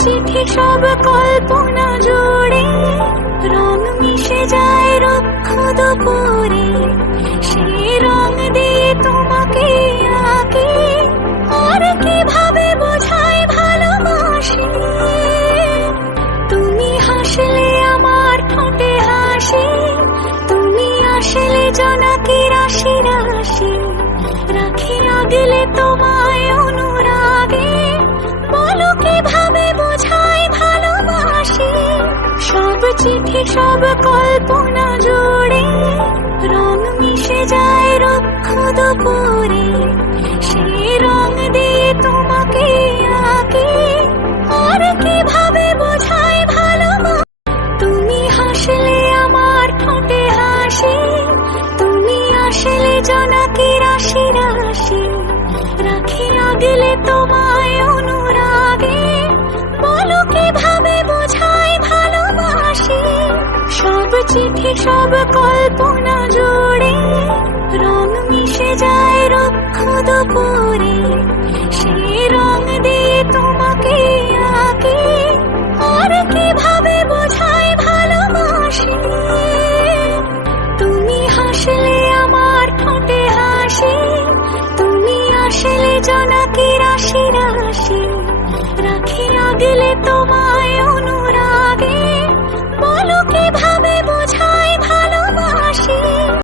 চিঠি সব কল্পনা জুড়ে রং মিশে যায় রুক্ষ দুপুরে, সেই রং দিয়ে তোমাকে আঁকি আর কিভাবে বোঝাই ভালোবাসি। তুমি হাসলে আমার ঠোঁটে হাসি, তুমি আসলে জোনাকি রাশি রাশি, রাখি আগলে তোমায় অনুরাগে, বলো কিভাবে বোঝাই ভালোবাসি। সব চিঠি সব কল্পনা জুড়ে রং মিশে যায় রুক্ষ দুপুরে, সেই রং দিয়ে তোমাকে আঁকি আর কিভাবে বোঝাই ভালোবাসি। তুমি হাসলে আমার ঠোঁটে হাসি, তুমি আসলে জোনাকি রাশি রাশি, রাখি আগলে তোমায় অনুরাগে, বলো কিভাবে বোঝাই ভালোবাসি। সব চিঠি সব কল্পনা জুড়ে রং মিশে যায় রুক্ষ দুপুরে,